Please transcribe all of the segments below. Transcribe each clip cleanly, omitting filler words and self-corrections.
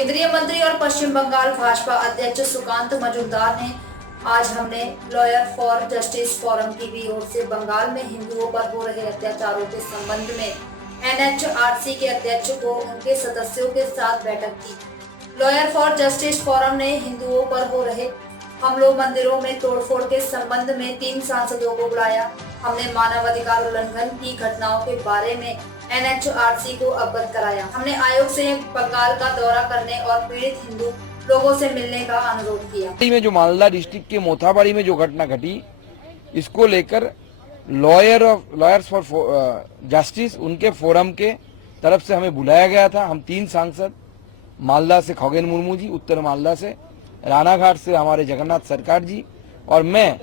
केंद्रीय मंत्री और पश्चिम बंगाल भाजपा अध्यक्ष सुकांत मजूमदार ने आज हमने लॉयर फॉर जस्टिस फोरम की भी ओर से बंगाल में हिंदुओं पर हो रहे अत्याचारों के संबंध में एनएचआरसी के अध्यक्ष को उनके सदस्यों के साथ बैठक की। लॉयर फॉर जस्टिस फोरम ने हिंदुओं पर हो रहे हमलों, मंदिरों में तोड़फोड़ के संबंध में 3 सांसदों को बुलाया। हमने मानवाधिकार उल्लंघन की घटनाओं के बारे में एनएचआरसी को अवगत कराया। हमने आयोग से बंगाल का दौरा करने और पीड़ित हिंदू लोगों से मिलने का अनुरोध किया। में जो मालदा डिस्ट्रिक्ट के मोथाबाड़ी में जो घटना घटी, इसको लेकर लॉयर्स फॉर जस्टिस उनके फोरम के तरफ से हमें बुलाया गया था। हम 3 सांसद, मालदा से खगेन मुर्मू जी, उत्तर मालदा से, रानाघाट से हमारे जगन्नाथ सरकार जी, और मैं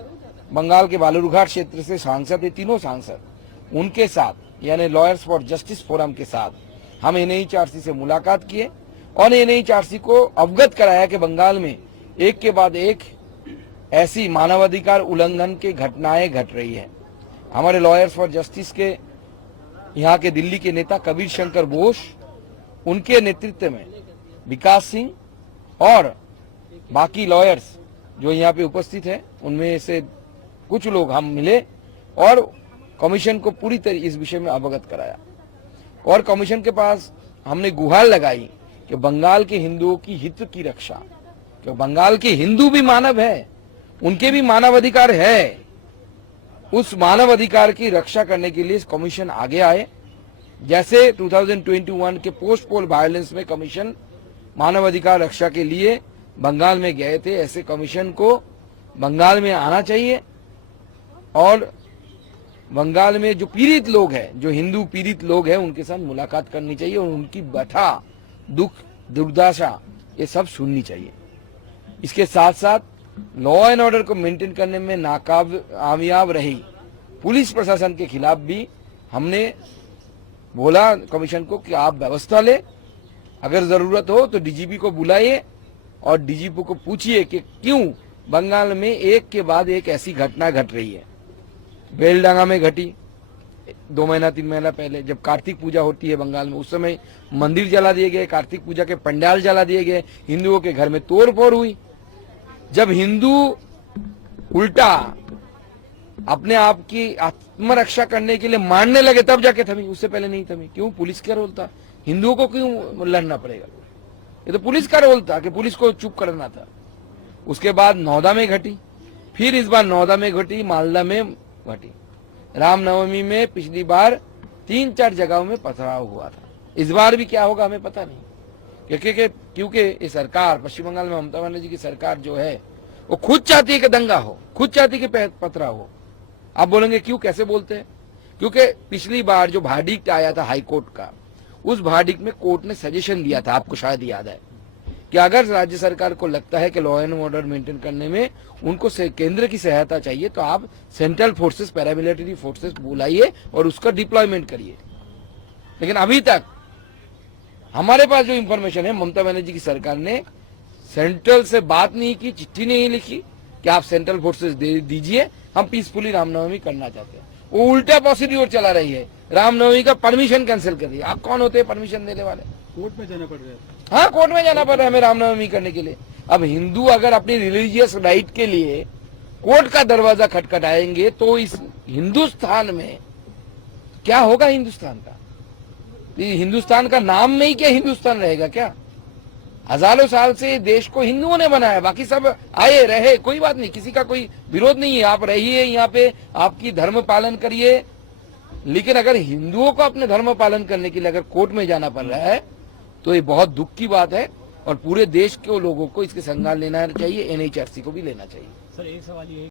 बंगाल के बालूरघाट क्षेत्र से सांसद, ये तीनों सांसद उनके साथ यानी लॉयर्स फॉर जस्टिस फोरम के साथ हम एनएचआरसी से मुलाकात किए और एनएचआरसी को अवगत कराया कि बंगाल में एक के बाद एक ऐसी मानवाधिकार उल्लंघन की घटनाएं घट रही है। हमारे लॉयर्स फॉर जस्टिस के यहाँ के दिल्ली के नेता कबीर शंकर बोस, उनके नेतृत्व में विकास सिंह और बाकी लॉयर्स जो यहाँ पे उपस्थित है, उनमें से कुछ लोग हम मिले और कमीशन को पूरी तरह इस विषय में अवगत कराया। और कमीशन के पास हमने गुहार लगाई कि बंगाल के हिंदुओं की हित की रक्षा, क्योंकि बंगाल के हिंदू भी मानव है, उनके भी मानवाधिकार है। उस मानवाधिकार की रक्षा करने के लिए कमीशन आगे आए। जैसे 2021 के पोस्ट पोल वायलेंस में कमीशन मानवाधिकार रक्षा के लिए बंगाल में गए थे, ऐसे कमीशन को बंगाल में आना चाहिए और बंगाल में जो पीड़ित लोग हैं, जो हिंदू पीड़ित लोग हैं, उनके साथ मुलाकात करनी चाहिए और उनकी व्यथा, दुख, दुर्दशा ये सब सुननी चाहिए। इसके साथ साथ लॉ एंड ऑर्डर को मेंटेन करने में नाकामयाब रही पुलिस प्रशासन के खिलाफ भी हमने बोला कमीशन को कि आप व्यवस्था ले, अगर जरूरत हो तो डीजीपी को बुलाइए और डीजीपी को पूछिए कि क्यों बंगाल में एक के बाद एक ऐसी घटना घट रही है। बेलडांगा में घटी 2 महीना 3 महीना पहले, जब कार्तिक पूजा होती है बंगाल में, उस समय मंदिर जला दिए गए, कार्तिक पूजा के पंडाल जला दिए गए, हिंदुओं के घर में तोड़फोड़ हुई। जब हिंदू उल्टा अपने आप की आत्मरक्षा करने के लिए मारने लगे तब जाके थमी, उससे पहले नहीं थमी। क्यों? पुलिस का रोल था। हिंदुओं को क्यों लड़ना पड़ेगा? ये तो पुलिस का रोल था कि पुलिस को चुप करना था। उसके बाद नौदा में घटी, फिर इस बार नौदा में घटी, मालदा में घटी। रामनवमी में पिछली बार 3-4 जगहों में पथराव हुआ था। इस बार भी क्या होगा हमें पता नहीं, क्योंकि ये सरकार, पश्चिम बंगाल में ममता बनर्जी की सरकार जो है, वो खुद चाहती है कि दंगा हो, खुद चाहती है कि पथराव हो। आप बोलेंगे क्यों, कैसे बोलते हैं? क्योंकि पिछली बार जो वर्डिक्ट आया था हाई कोर्ट का, उस वर्डिक्ट में कोर्ट ने सजेशन दिया था, आपको शायद याद है, कि अगर राज्य सरकार को लगता है कि लॉ एंड ऑर्डर मेंटेन करने में उनको केंद्र की सहायता चाहिए तो आप सेंट्रल फोर्सेस, पैरामिलिट्री फोर्सेस बुलाइए और उसका डिप्लॉयमेंट करिए। लेकिन अभी तक हमारे पास जो इंफॉर्मेशन है, ममता बनर्जी की सरकार ने सेंट्रल से बात नहीं की, चिट्ठी नहीं लिखी कि आप सेंट्रल फोर्सेस दे दीजिए, हम पीसफुली रामनवमी करना चाहते हैं। वो उल्टा प्रोसीड्योर चला रही है, रामनवमी का परमिशन कैंसिल कर रही है। आप कौन होते हैं परमिशन देने वाले? कोर्ट में जाना पड़ रहा है। हाँ, कोर्ट में जाना पड़ रहा है हमें रामनवमी करने के लिए। अब हिंदू अगर अपनी रिलीजियस राइट के लिए कोर्ट का दरवाजा खटखटाएंगे तो इस हिंदुस्तान में क्या होगा? हिंदुस्तान का, हिंदुस्तान का नाम में ही क्या हिंदुस्तान रहेगा क्या? हजारों साल से देश को हिंदुओं ने बनाया, बाकी सब आए रहे, कोई बात नहीं, किसी का कोई विरोध नहीं है। आप रहिए यहाँ पे, आपकी धर्म पालन करिए, लेकिन अगर हिंदुओं को अपने धर्म पालन करने के लिए अगर कोर्ट में जाना पड़ रहा है तो ये बहुत दुख की बात है और पूरे देश के लोगों को इसके संज्ञान लेना चाहिए, एनएचआरसी को भी लेना चाहिए। सर, एक सवाल ये